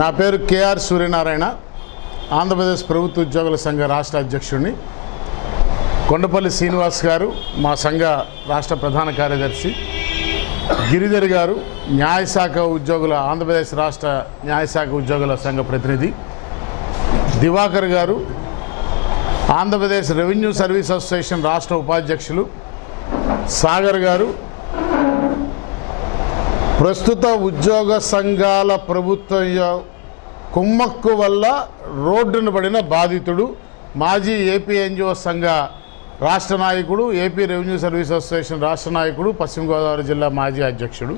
నా పేరు కేఆర్ సూర్యనారాయణ ఆంధ్రప్రదేశ్ ప్రభుత్వ ఉద్యోగుల సంఘ రాష్ట్ర అధ్యక్షుడిని. కొండపల్లి శ్రీనివాస్ గారు మా సంఘ రాష్ట్ర ప్రధాన కార్యదర్శి. గిరిధర్ గారు న్యాయశాఖ ఉద్యోగుల ఆంధ్రప్రదేశ్ రాష్ట్ర న్యాయశాఖ ఉద్యోగుల సంఘ ప్రతినిధి. దివాకర్ గారు ఆంధ్రప్రదేశ్ రెవెన్యూ సర్వీస్ అసోసియేషన్ రాష్ట్ర ఉపాధ్యక్షులు. సాగర్ గారు ప్రస్తుత ఉద్యోగ సంఘాల ప్రభుత్వం కుమ్మక్కు వల్ల రోడ్డున పడిన బాధితుడు మాజీ ఏపీ ఎన్జిఓ సంఘ రాష్ట్ర నాయకుడు ఏపీ రెవెన్యూ సర్వీస్ అసోసియేషన్ రాష్ట్ర నాయకుడు పశ్చిమ గోదావరి జిల్లా మాజీ అధ్యక్షుడు.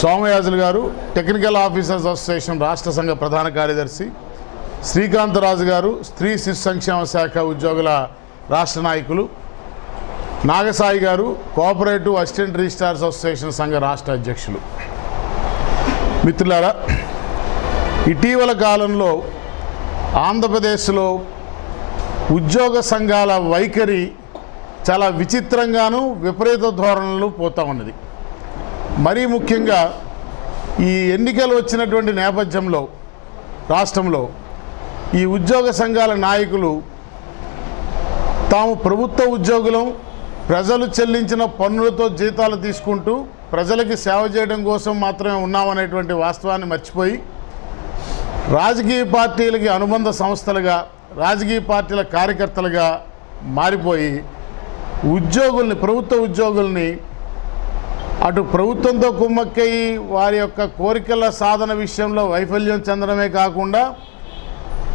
సోమయాజులు గారు టెక్నికల్ ఆఫీసర్స్ అసోసియేషన్ రాష్ట్ర సంఘ ప్రధాన కార్యదర్శి. శ్రీకాంతరాజు గారు స్త్రీ శిశు సంక్షేమ శాఖ ఉద్యోగుల రాష్ట్ర నాయకులు. నాగసాయి గారు కోఆపరేటివ్ అసిస్టెంట్ రిజిస్ట్రార్స్ అసోసియేషన్ సంఘ రాష్ట్ర అధ్యక్షులు. మిత్రులారా ఇటీవల కాలంలో ఆంధ్రప్రదేశ్లో ఉద్యోగ సంఘాల వైఖరి చాలా విచిత్రంగాను విపరీత ధోరణులు పోతూ ఉన్నది. మరీ ముఖ్యంగా ఈ ఎన్నికలు వచ్చినటువంటి నేపథ్యంలో రాష్ట్రంలో ఈ ఉద్యోగ సంఘాల నాయకులు తాము ప్రభుత్వ ఉద్యోగులం ప్రజలు చెల్లించిన పన్నులతో జీతాలు తీసుకుంటూ ప్రజలకి సేవ చేయడం కోసం మాత్రమే ఉన్నామనేటువంటి వాస్తవాన్ని మర్చిపోయి రాజకీయ పార్టీలకి అనుబంధ సంస్థలుగా రాజకీయ పార్టీల కార్యకర్తలుగా మారిపోయి ఉద్యోగుల్ని ప్రభుత్వ ఉద్యోగుల్ని అటు ప్రభుత్వంతో కుమ్మక్కయి వారి యొక్క కోరికల సాధన విషయంలో వైఫల్యం చెందడమే కాకుండా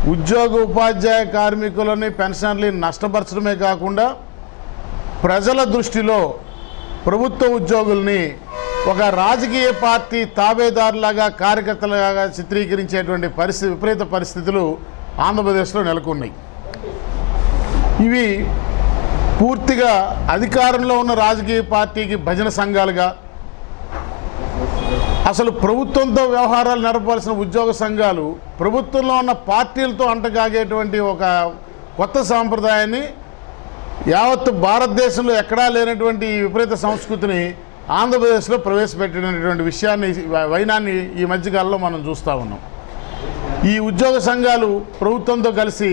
ఉద్యోగ ఉపాధ్యాయ కార్మికులని పెన్షన్లని నష్టపరచడమే కాకుండా ప్రజల దృష్టిలో ప్రభుత్వ ఉద్యోగుల్ని ఒక రాజకీయ పార్టీ తాబేదారులాగా కార్యకర్తలుగా చిత్రీకరించేటువంటి పరిస్థితి విపరీత పరిస్థితులు ఆంధ్రప్రదేశ్లో నెలకొన్నాయి. ఇవి పూర్తిగా అధికారంలో ఉన్న రాజకీయ పార్టీకి భజన సంఘాలుగా అసలు ప్రభుత్వంతో వ్యవహారాలు నడపాల్సిన ఉద్యోగ సంఘాలు ప్రభుత్వంలో ఉన్న పార్టీలతో అంటగాగేటువంటి ఒక కొత్త సాంప్రదాయాన్ని యావత్ భారతదేశంలో ఎక్కడా లేనటువంటి ఈ విపరీత సంస్కృతిని ఆంధ్రప్రదేశ్లో ప్రవేశపెట్టినటువంటి విషయాన్ని వైనాన్ని ఈ మధ్యకాలంలో మనం చూస్తూ ఉన్నాం. ఈ ఉద్యోగ సంఘాలు ప్రభుత్వంతో కలిసి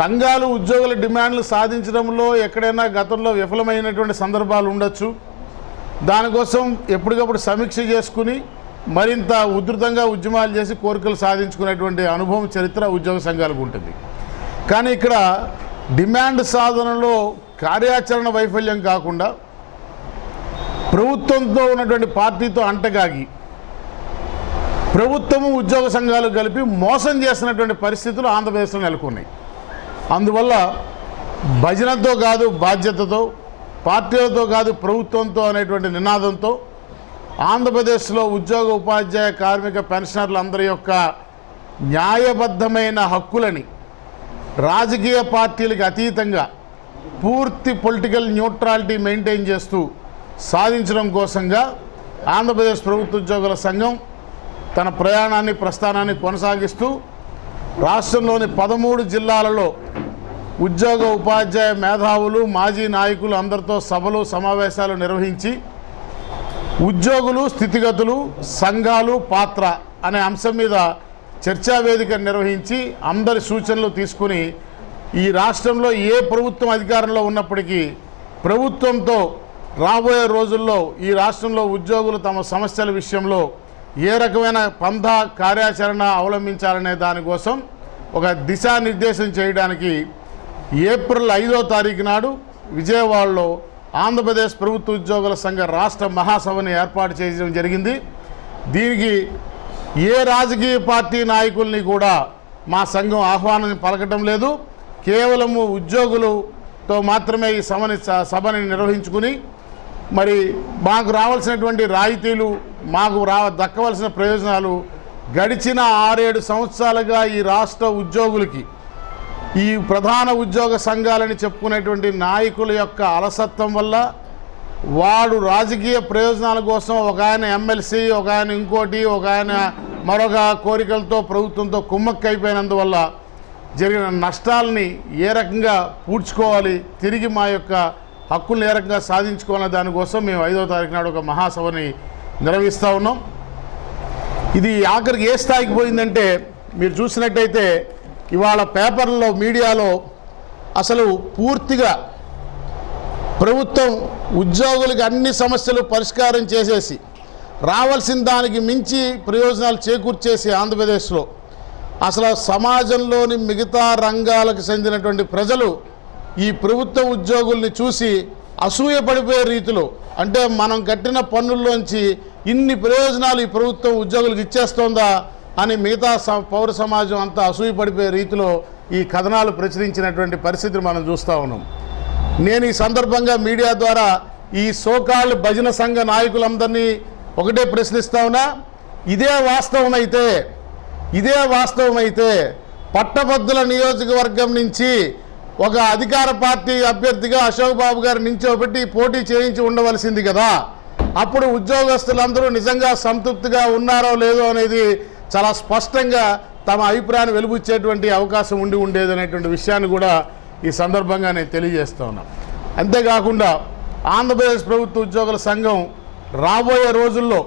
సంఘాలు ఉద్యోగుల డిమాండ్లు సాధించడంలో ఎక్కడైనా గతంలో విఫలమైనటువంటి సందర్భాలు ఉండొచ్చు. దానికోసం ఎప్పటికప్పుడు సమీక్ష చేసుకుని మరింత ఉధృతంగా ఉద్యమాలు చేసి కోరికలు సాధించుకునేటువంటి అనుభవం చరిత్ర ఉద్యోగ సంఘాలకు ఉంటుంది. కానీ ఇక్కడ డిమాండ్ సాధనలో కార్యాచరణ వైఫల్యం కాకుండా ప్రభుత్వంతో ఉన్నటువంటి పార్టీతో అంటగాగి ప్రభుత్వము ఉద్యోగ సంఘాలు కలిపి మోసం చేసినటువంటి పరిస్థితులు ఆంధ్రప్రదేశ్లో నెలకొన్నాయి. అందువల్ల భజనతో కాదు బాధ్యతతో పార్టీలతో కాదు ప్రభుత్వంతో అనేటువంటి నినాదంతో ఆంధ్రప్రదేశ్లో ఉద్యోగ ఉపాధ్యాయ కార్మిక పెన్షనర్లందరి యొక్క న్యాయబద్ధమైన హక్కులని రాజకీయ పార్టీలకు అతీతంగా పూర్తి పొలిటికల్ న్యూట్రాలిటీ మెయింటైన్ చేస్తూ సాధించడం కోసంగా ఆంధ్రప్రదేశ్ ప్రభుత్వ ఉద్యోగుల సంఘం తన ప్రయాణాన్ని ప్రస్థానాన్ని కొనసాగిస్తూ రాష్ట్రంలోని పదమూడు జిల్లాలలో ఉద్యోగ ఉపాధ్యాయ మేధావులు మాజీ నాయకులు అందరితో సభలు సమావేశాలు నిర్వహించి ఉద్యోగులు స్థితిగతులు సంఘాలు పాత్ర అనే అంశం మీద చర్చా వేదిక నిర్వహించి అందరి సూచనలు తీసుకుని ఈ రాష్ట్రంలో ఏ ప్రభుత్వం అధికారంలో ఉన్నప్పటికీ ప్రభుత్వంతో రాబోయే రోజుల్లో ఈ రాష్ట్రంలో ఉద్యోగులు తమ సమస్యల విషయంలో ఏ రకమైన పంధ కార్యాచరణ అవలంబించాలనే దానికోసం ఒక దిశానిర్దేశం చేయడానికి ఏప్రిల్ ఐదో తారీఖు నాడు విజయవాడలో ఆంధ్రప్రదేశ్ ప్రభుత్వ ఉద్యోగుల సంఘ రాష్ట్ర మహాసభని ఏర్పాటు చేయడం జరిగింది. దీనికి ఏ రాజకీయ పార్టీ నాయకుల్ని కూడా మా సంఘం ఆహ్వానం పలకటం లేదు. కేవలము ఉద్యోగులతో మాత్రమే ఈ సభని సభని నిర్వహించుకుని మరి మాకు రావాల్సినటువంటి రాయితీలు మాకు రావ దక్కవలసిన ప్రయోజనాలు గడిచిన ఆరేడు సంవత్సరాలుగా ఈ రాష్ట్ర ఉద్యోగులకి ఈ ప్రధాన ఉద్యోగ సంఘాలని చెప్పుకునేటువంటి నాయకుల యొక్క అలసత్వం వల్ల వాడు రాజకీయ ప్రయోజనాల కోసం ఒక ఆయన ఎమ్మెల్సీ ఒక ఆయన ఇంకోటి ఒక ఆయన మరొక కోరికలతో ప్రభుత్వంతో కుమ్మక్కైపోయినందువల్ల జరిగిన నష్టాలని ఏ రకంగా పూడ్చుకోవాలి తిరిగి మా యొక్క హక్కులను ఏ రకంగా సాధించుకోవాలనే దానికోసం మేము ఐదో తారీఖు నాడు ఒక మహాసభని నిర్వహిస్తూ ఉన్నాం. ఇది ఆఖరికి ఏ స్థాయికి పోయిందంటే మీరు చూసినట్టయితే ఇవాళ పేపర్లో మీడియాలో అసలు పూర్తిగా ప్రభుత్వం ఉద్యోగులకు అన్ని సమస్యలు పరిష్కారం చేసేసి రావాల్సిన దానికి మించి ప్రయోజనాలు చేకూర్చేసి ఆంధ్రప్రదేశ్లో అసలు సమాజంలోని మిగతా రంగాలకు చెందినటువంటి ప్రజలు ఈ ప్రభుత్వ ఉద్యోగుల్ని చూసి అసూయ పడిపోయే రీతిలో అంటే మనం కట్టిన పన్నుల్లోంచి ఇన్ని ప్రయోజనాలు ఈ ప్రభుత్వం ఉద్యోగులకు ఇచ్చేస్తోందా అని మిగతా స- పౌర సమాజం అంతా అసూయ పడిపోయే రీతిలో ఈ కథనాలు ప్రచురించినటువంటి పరిస్థితిని మనం చూస్తూ ఉన్నాం. నేను ఈ సందర్భంగా మీడియా ద్వారా ఈ సోకాళ్ళు భజన సంఘ నాయకులందరినీ ఒకటే ప్రశ్నిస్తా ఉన్నా ఇదే వాస్తవమైతే ఇదే వాస్తవం అయితే పట్టభద్రుల నియోజకవర్గం నుంచి ఒక అధికార పార్టీ అభ్యర్థిగా అశోక్ బాబు గారు నించోబెట్టి పోటీ చేయించి ఉండవలసింది కదా. అప్పుడు ఉద్యోగస్తులందరూ నిజంగా సంతృప్తిగా ఉన్నారో లేదో అనేది చాలా స్పష్టంగా తమ అభిప్రాయాన్ని వెలుబుచ్చేటువంటి అవకాశం ఉండి ఉండేది అనేటువంటి విషయాన్ని కూడా ఈ సందర్భంగా నేను తెలియజేస్తా ఉన్నాను అంతేకాకుండా ఆంధ్రప్రదేశ్ ప్రభుత్వ ఉద్యోగుల సంఘం రాబోయే రోజుల్లో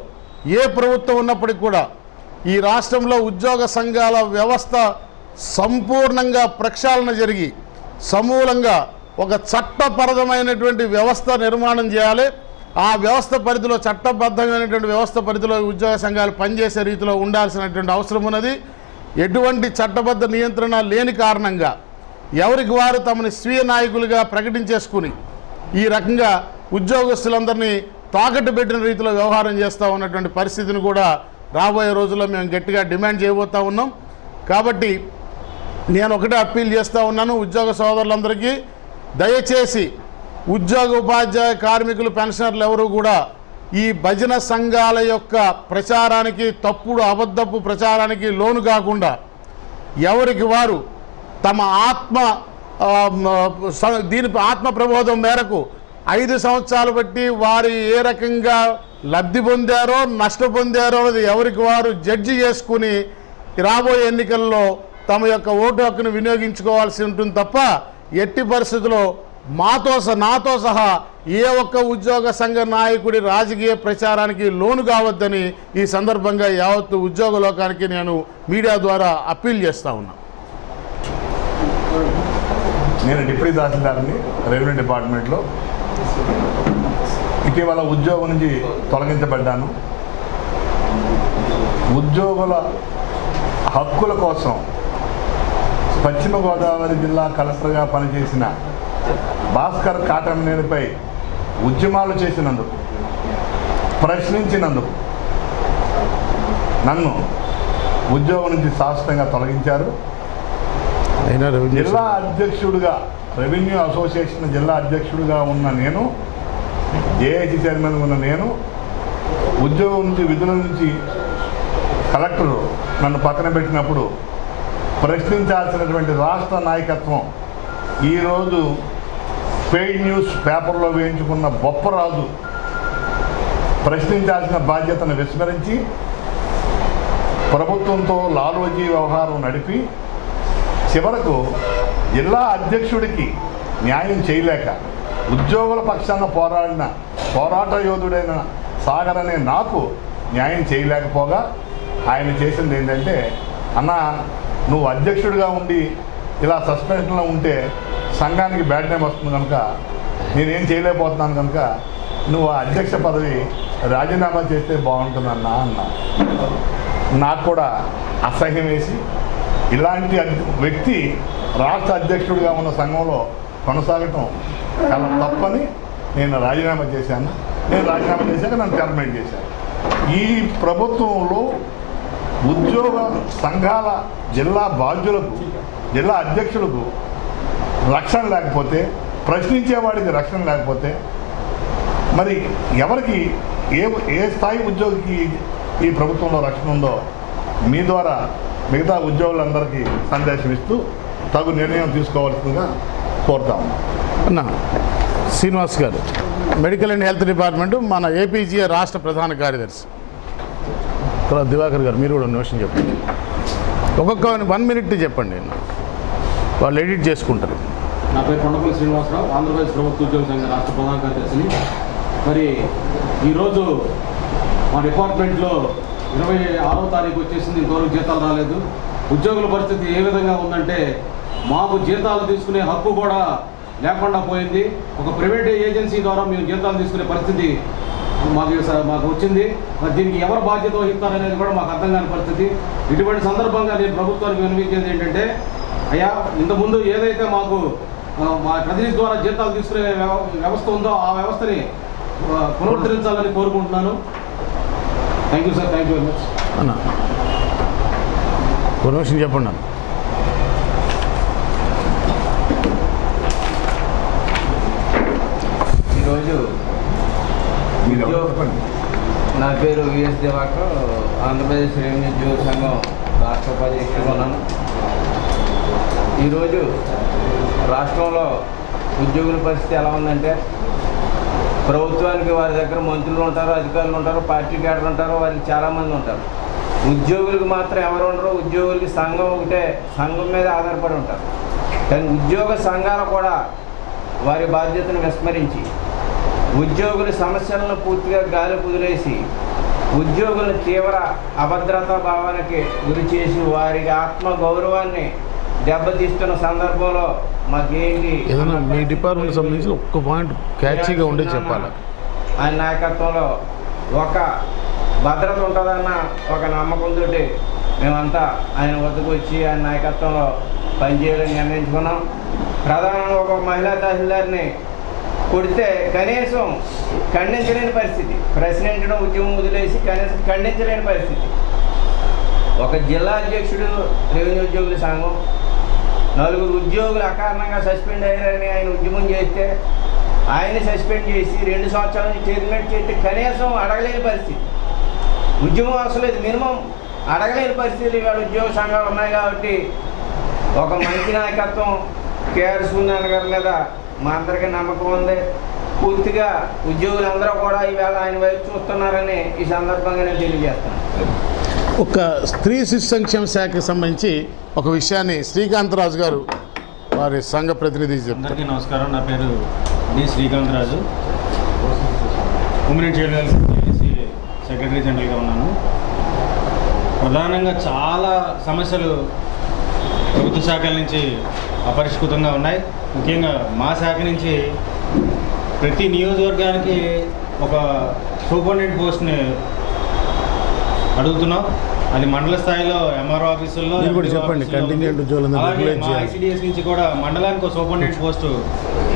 ఏ ప్రభుత్వం ఉన్నప్పటికీ కూడా ఈ రాష్ట్రంలో ఉద్యోగ సంఘాల వ్యవస్థ సంపూర్ణంగా ప్రక్షాళన జరిగి సమూలంగా ఒక చట్టపరమైనటువంటి వ్యవస్థ నిర్మాణం చేయాలి. ఆ వ్యవస్థ పరిధిలో చట్టబద్ధమైనటువంటి వ్యవస్థ పరిధిలో ఉద్యోగ సంఘాలు పనిచేసే రీతిలో ఉండాల్సినటువంటి అవసరం ఉన్నది. ఎటువంటి చట్టబద్ధ నియంత్రణ లేని కారణంగా ఎవరికి వారు తమని స్వీయ నాయకులుగా ప్రకటించేసుకుని ఈ రకంగా ఉద్యోగస్తులందరినీ తాకట్టు పెట్టిన రీతిలో వ్యవహారం చేస్తూ ఉన్నటువంటి పరిస్థితిని కూడా రాబోయే రోజుల్లో మేము గట్టిగా డిమాండ్ చేయబోతూ ఉన్నాం. కాబట్టి నేను ఒకటే అప్పీల్ చేస్తూ ఉన్నాను ఉద్యోగ సోదరులందరికీ. దయచేసి ఉద్యోగ ఉపాధ్యాయ కార్మికులు పెన్షనర్లు ఎవరు కూడా ఈ భజన సంఘాల యొక్క ప్రచారానికి తప్పుడు అబద్ధపు ప్రచారానికి లోను కాకుండా ఎవరికి వారు తమ ఆత్మ స- దీని ఆత్మ ప్రబోధం మేరకు ఐదు సంవత్సరాలు బట్టి వారు ఏ రకంగా లబ్ధి పొందారో నష్ట పొందారో అది ఎవరికి వారు జడ్జి చేసుకుని రాబోయే ఎన్నికల్లో తమ యొక్క ఓటు హక్కును వినియోగించుకోవాల్సి ఉంటుంది తప్ప ఎట్టి పరిస్థితుల్లో మాతో నాతో సహా ఏ ఒక్క ఉద్యోగ సంఘ నాయకుడి రాజకీయ ప్రచారానికి లోను కావద్దని ఈ సందర్భంగా యావత్తు ఉద్యోగ లోకానికి నేను మీడియా ద్వారా అప్పీల్ చేస్తా ఉన్నా. నేను డిప్యూటీ తహసీల్దార్ని రెవెన్యూ డిపార్ట్మెంట్లో ఇటీవల ఉద్యోగం నుంచి తొలగించబడ్డాను. ఉద్యోగుల హక్కుల కోసం పశ్చిమ గోదావరి జిల్లా కలెక్టర్గా పనిచేసిన భాస్కర్ కాటమనేనిపై ఉద్యమాలు చేసినందుకు ప్రశ్నించినందుకు నన్ను ఉద్యోగం నుంచి శాశ్వతంగా తొలగించారు. జిల్లా అధ్యక్షుడిగా రెవెన్యూ అసోసియేషన్ జిల్లా అధ్యక్షుడిగా ఉన్న నేను జేఏసీ చైర్మన్ ఉన్న నేను ఉద్యోగం నుంచి విధుల నుంచి కలెక్టర్ నన్ను పక్కన పెట్టినప్పుడు ప్రశ్నించాల్సినటువంటి రాష్ట్ర నాయకత్వం ఈరోజు పెయిడ్ న్యూస్ పేపర్లో వేయించుకున్న బొప్పరాజు ప్రశ్నించాల్సిన బాధ్యతను విస్మరించి ప్రభుత్వంతో లాలోజీ వ్యవహారం నడిపి చివరకు జిల్లా అధ్యక్షుడికి న్యాయం చేయలేక ఉద్యోగుల పక్షాన పోరాడిన పోరాట యోధుడైన సాగర్ అనే నాకు న్యాయం చేయలేకపోగా ఆయన చేసింది ఏంటంటే అన్న నువ్వు అధ్యక్షుడిగా ఉండి ఇలా సస్పెన్షన్లో ఉంటే సంఘానికి బ్యాడ్ నేమ్ వస్తుంది కనుక నేనేం చేయలేకపోతున్నాను కనుక నువ్వు ఆ అధ్యక్ష పదవి రాజీనామా చేస్తే బాగుంటుందన్నా అన్నా. నాకు కూడా అసహ్యం వేసి ఇలాంటి వ్యక్తి రాష్ట్ర అధ్యక్షుడిగా ఉన్న సంఘంలో కొనసాగటం చాలా తప్పని నేను రాజీనామా చేశాను. నేను రాజీనామా చేశాక నన్ను టర్మినేట్ చేశాను ఈ ప్రభుత్వంలో ఉద్యోగ సంఘాల జిల్లా బాధ్యులకు జిల్లా అధ్యక్షులకు రక్షణ లేకపోతే ప్రశ్నించేవాడికి రక్షణ లేకపోతే మరి ఎవరికి ఏ ఏ స్థాయి ఉద్యోగికి ఈ ప్రభుత్వంలో రక్షణ ఉందో మీ ద్వారా మిగతా ఉద్యోగులందరికీ సందేశం ఇస్తూ తగు నిర్ణయం తీసుకోవాల్సిందిగా కోరుతాం. అన్నా శ్రీనివాస్ గారు మెడికల్ అండ్ హెల్త్ డిపార్ట్మెంట్ మన ఏపీజీఏ రాష్ట్ర ప్రధాన కార్యదర్శి. తర్వాత దివాకర్ గారు మీరు కూడా నిమిషం చెప్పండి. ఒక్కొక్క వన్ మినిట్ చెప్పండి. వాళ్ళు ఎడిట్ చేసుకుంటారు. నా పేరు కొండపల్లి శ్రీనివాసరావు ఆంధ్రప్రదేశ్ ప్రభుత్వ ఉద్యోగ సంఘ రాష్ట్ర ప్రధాన కార్యదర్శిని. మరి ఈరోజు మా డిపార్ట్మెంట్లో ఇరవై ఆరో తారీఖు వచ్చేసింది ఇంతవరకు జీతాలు రాలేదు. ఉద్యోగుల పరిస్థితి ఏ విధంగా ఉందంటే మాకు జీతాలు తీసుకునే హక్కు కూడా లేకుండా పోయింది. ఒక ప్రైవేట్ ఏజెన్సీ ద్వారా మేము జీతాలు తీసుకునే పరిస్థితి మాకు మాకు వచ్చింది. మరి దీనికి ఎవరు బాధ్యత వహిస్తారనేది కూడా మాకు అర్థం కాని పరిస్థితి. ఇటువంటి సందర్భంగా నేను ప్రభుత్వానికి వినిపించేది ఏంటంటే అయ్యా ఇంతకుముందు ఏదైతే మాకు మా ప్రతినిధి ద్వారా జీతాలు తీసుకునే వ్యవ- వ్యవస్థ ఉందో ఆ వ్యవస్థని పునరుద్ధరించాలని కోరుకుంటున్నాను. Thank you sir thank you very much అన్న చెప్పండి అన్న ఈరోజు మీరు ఎవరు ఉద్యోగ- చెప్పండి నా పేరు విఎస్ దివాకర్. ఆంధ్రప్రదేశ్ రెవెన్యూ ఉద్యోగ సంఘం రాష్ట్ర ఉపాధ్యక్షుడిగా ఉన్నాను. ఈరోజు రాష్ట్రంలో ఉద్యోగుల పరిస్థితి ఎలా ఉందంటే ప్రభుత్వానికి వారి దగ్గర మంత్రులు ఉంటారు అధికారులు ఉంటారు పార్టీ కేడర్ ఉంటారు వారికి చాలామంది ఉంటారు. ఉద్యోగులకు మాత్రం ఎవరు ఉండరు ఉద్యోగులకి సంఘం ఒకటే సంఘం మీద ఆధారపడి ఉంటారు. కానీ ఉద్యోగ సంఘాలు కూడా వారి బాధ్యతను విస్మరించి ఉద్యోగుల సమస్యలను పూర్తిగా గాలి కుదిలేసి ఉద్యోగుల తీవ్ర అభద్రతా భావానికి గురి చేసి వారి ఆత్మ గౌరవాన్ని దెబ్బతీస్తున్న సందర్భంలో మాకేంటి ఏదైనా మీ డిపార్ట్మెంట్ సంబంధించి ఒక్క పాయింట్ క్యాచీగా ఉండే చెప్పాలి? ఆయన నాయకత్వంలో ఒక భద్రత ఉంటుందన్న ఒక నమ్మకంతో మేమంతా ఆయన వద్దకు వచ్చి ఆయన నాయకత్వంలో పనిచేయాలని నిర్ణయించుకున్నాం. ప్రధానంగా ఒక మహిళా తహసీల్దార్ని కొడితే కనీసం ఖండించలేని పరిస్థితి. ప్రశ్నించడం ఉద్యమం వదిలేసి కనీసం ఖండించలేని పరిస్థితి. ఒక జిల్లా అధ్యక్షుడు రెవెన్యూ ఉద్యోగుల సంఘం నలుగురు ఉద్యోగులు అకారణంగా సస్పెండ్ అయ్యారని ఆయన ఉద్యమం చేస్తే ఆయన సస్పెండ్ చేసి రెండు సంవత్సరాల నుంచి ట్రీట్మెంట్ చేస్తే కనీసం అడగలేని పరిస్థితి. ఉద్యమం అసలు ఇది మినిమం అడగలేని పరిస్థితులు ఇవాళ ఉద్యోగ సంఘాలు ఉన్నాయి కాబట్టి ఒక మంచి నాయకత్వం కేఆర్ సూర్యనారాయణ గారి మీద మా అందరికీ నమ్మకం ఉంది. పూర్తిగా ఉద్యోగులందరూ కూడా ఈవేళ ఆయన వైపు చూస్తున్నారని ఈ సందర్భంగా నేను తెలియజేస్తాను ఒక స్త్రీ శిశు సంక్షేమ శాఖకి సంబంధించి ఒక విషయాన్ని శ్రీకాంతరాజు గారు వారి సంఘ ప్రతినిధి అందరికీ నమస్కారం. నా పేరు D Srikanth Raju women JAC secretary జనరల్గా ఉన్నాను. ప్రధానంగా చాలా సమస్యలు ప్రభుత్వ శాఖల నుంచి అపరిష్కృతంగా ఉన్నాయి. ముఖ్యంగా మా శాఖ నుంచి ప్రతి నియోజకవర్గానికి ఒక సూపరింటెండెంట్ పోస్ట్ని అడుగుతున్నాం. అది మండల స్థాయిలో ఎంఆర్ఓ ఆఫీసుల్లో చెప్పండి. ఐసిడిఎస్ నుంచి కూడా మండలానికి ఒక సూపరింటెండెంట్ పోస్టు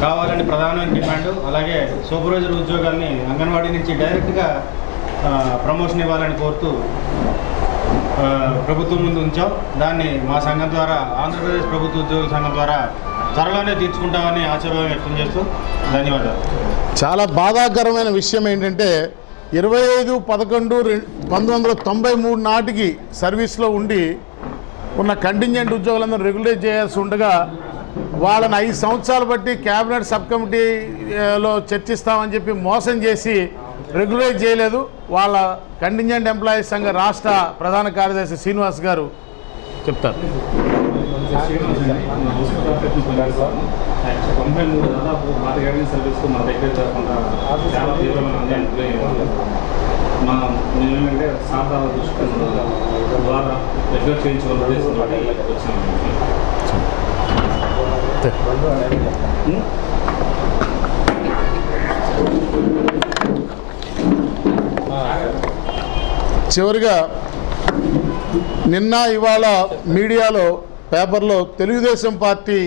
కావాలని ప్రధానమైన డిమాండ్. అలాగే సూపర్వైజర్ ఉద్యోగాల్ని అంగన్వాడీ నుంచి డైరెక్ట్గా ప్రమోషన్ ఇవ్వాలని కోరుతూ ప్రభుత్వం ముందు ఉంచాం. దాన్ని మా సంఘం ద్వారా ఆంధ్రప్రదేశ్ ప్రభుత్వ ఉద్యోగుల సంఘం ద్వారా త్వరలోనే తీర్చుకుంటామని ఆశాభావం వ్యక్తం చేస్తూ ధన్యవాదాలు. చాలా బాధాకరమైన విషయం ఏంటంటే ఇరవై ఐదు పదకొండు రెండు పంతొమ్మిది వందల తొంభై మూడు నాటికి సర్వీస్లో ఉండి ఉన్న కంటింజెంట్ ఉద్యోగులందరూ రెగ్యులేట్ చేయాల్సి ఉండగా వాళ్ళని ఐదు సంవత్సరాలు బట్టి క్యాబినెట్ సబ్ కమిటీలో చర్చిస్తామని చెప్పి మోసం చేసి రెగ్యులేట్ చేయలేదు వాళ్ళ కంటింజెంట్ ఎంప్లాయీస్ సంఘ రాష్ట్ర ప్రధాన కార్యదర్శి శ్రీనివాస్ గారు చెప్తారు సర్వీస్ మా దగ్గర సాధారణ దృష్టి ద్వారా వచ్చాము చివరిగా నిన్న ఇవాళ మీడియాలో పేపర్లో తెలుగుదేశం పార్టీ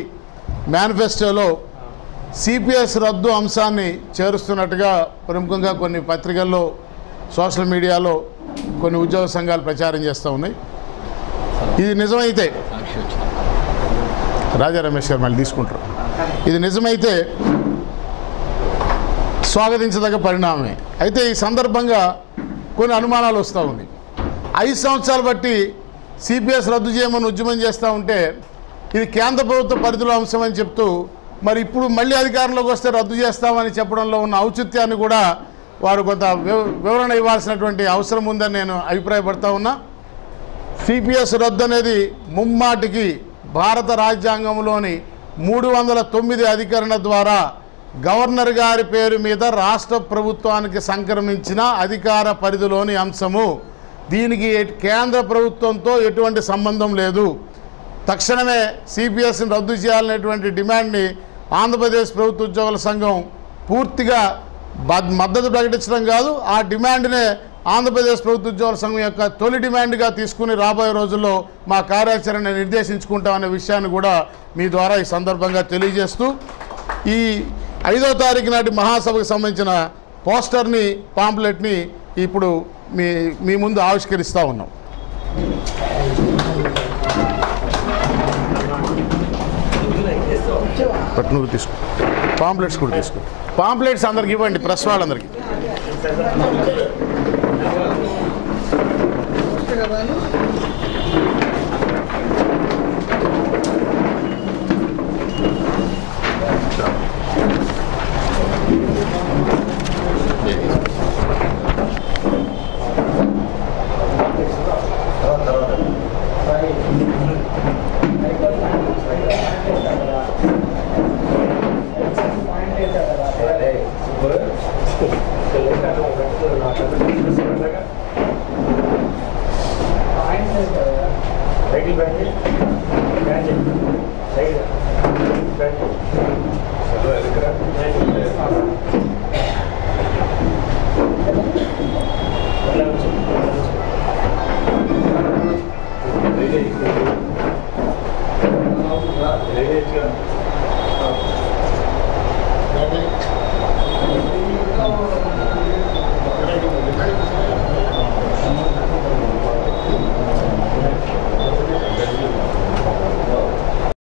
మేనిఫెస్టోలో సిపిఎస్ రద్దు అంశాన్ని చేరుస్తున్నట్టుగా ప్రముఖంగా కొన్ని పత్రికల్లో సోషల్ మీడియాలో కొన్ని ఉద్యోగ సంఘాలు ప్రచారం చేస్తూ ఉన్నాయి. ఇది నిజమైతే రాజా రమేష్ గారు మళ్ళీ తీసుకుంటారు. ఇది నిజమైతే స్వాగతించదగ్గ పరిణామమే. అయితే ఈ సందర్భంగా కొన్ని అనుమానాలు వస్తూ ఉన్నాయి. ఐదు సంవత్సరాలు బట్టి సిపిఎస్ రద్దు చేయమని ఉద్యమం చేస్తూ ఉంటే ఇది కేంద్ర ప్రభుత్వ పరిధిలో అంశం అని చెప్తూ మరి ఇప్పుడు మళ్ళీ అధికారంలోకి వస్తే రద్దు చేస్తామని చెప్పడంలో ఉన్న ఔచిత్యాన్ని కూడా వారు కొంత వివ- వివరణ ఇవ్వాల్సినటువంటి అవసరం ఉందని నేను అభిప్రాయపడతా ఉన్నా. సిపిఎస్ రద్దు అనేది ముమ్మాటికి భారత రాజ్యాంగంలోని మూడు వందల తొమ్మిది అధికరణ ద్వారా గవర్నర్ గారి పేరు మీద రాష్ట్ర ప్రభుత్వానికి సంక్రమించిన అధికార పరిధిలోని అంశము. దీనికి కేంద్ర ప్రభుత్వంతో ఎటువంటి సంబంధం లేదు. తక్షణమే సిపిఎస్ని రద్దు చేయాలనేటువంటి డిమాండ్ని ఆంధ్రప్రదేశ్ ప్రభుత్వ ఉద్యోగుల సంఘం పూర్తిగా మద్దతు ప్రకటించడం కాదు. ఆ డిమాండ్నే ఆంధ్రప్రదేశ్ ప్రభుత్వ ఉద్యోగుల సంఘం యొక్క తొలి డిమాండ్గా తీసుకుని రాబోయే రోజుల్లో మా కార్యాచరణ నిర్దేశించుకుంటామనే విషయాన్ని కూడా మీ ద్వారా ఈ సందర్భంగా తెలియజేస్తూ ఈ ఐదో తారీఖు నాటి మహాసభకు సంబంధించిన పోస్టర్ని పాంప్లెట్ని ఇప్పుడు మీ మీ ముందు ఆవిష్కరిస్తూ ఉన్నాం. బట్ నువ్వు తీసుకో. పాంప్లెట్స్ కూడా తీసుకో. పాంప్లెట్స్ అందరికి ఇవ్వండి ప్రెస్ వాళ్ళందరికీ.